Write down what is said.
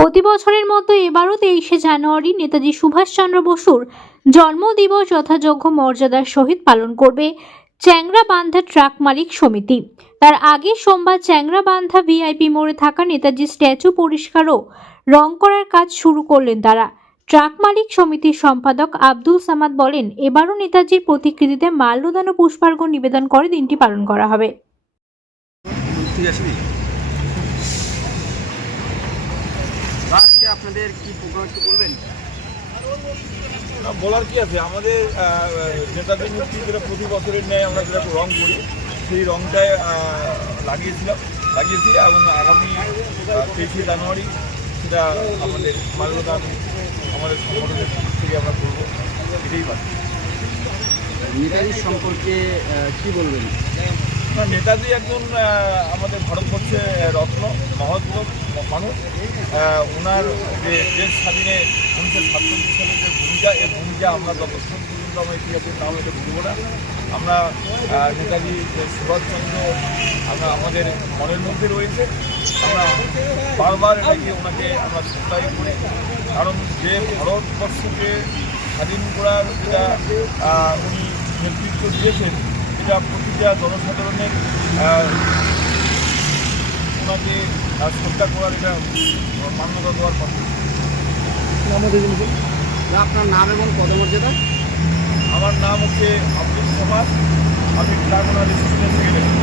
প্রতি বছরের মতো এবারও 23শে জানুয়ারি নেতাজি সুভাষচন্দ্র বসুর জন্মদিবস যথাযোগ্য মর্যাদার সহিত পালন করবে চ্যাংরাবান্ধা ট্রাক মালিক সমিতি। তার আগে সোমবার চ্যাংরাবান্ধা ভিআইপি মোড়ে থাকা নেতাজি স্ট্যাচু পরিষ্কার ও রং করার কাজ শুরু করলেন তারা। ট্রাক মালিক সমিতির সম্পাদক আব্দুল সামাদ বলেন, এবারও নেতাজির প্রতিকৃতিতে মাল্যদান ও পুষ্পার্ঘ্য নিবেদন করে দিনটি পালন করা হবে। আজকে আপনাদের কি প্রোগ্রাম একটু বলবেন? বলার কি আছে, আমাদের নেতাজির মূর্তি যেটা প্রতি বছরের ন্যায় আমরা যেটা রং করি, সেই রংটায় লাগিয়েছি এবং আগামী 23শে জানুয়ারি সেটা আমাদের মাল্যদান আমাদের সংগঠনের থেকে আমরা করবো, এটাই পাচ্ছি। নেতাজির সম্পর্কে কি বলবেন? নেতাজি একজন আমাদের ভারতবর্ষের রত্ন, মহৎ মানুষ। ওনার যে দেশ স্বাধীনে 1947 সালের যে ভূমিকা, এই ভূমিকা আমরা যতক্ষণ পর্যন্ত আমরা ইতিহাসের নাম এটা ভুলব না। আমরা নেতাজি সুভাষচন্দ্র আমাদের মনের মধ্যে রয়েছে। আমরা বারবার এটাকে ওনাকে আমরা শ্রদ্ধাই করি, কারণ যে ভারতবর্ষকে স্বাধীন করার যেটা উনি নেতৃত্ব দিয়েছেন, এটা প্রতিটা জনসাধারণের ওনাকে শ্রদ্ধা করার এটা মান্যতা দেওয়ার কথা। আপনার নাম এবং পদমর্যাদা? আমার নাম হচ্ছে আব্দুল সামাদ, আমি ট্রাক ওনার সেক্রেটারি।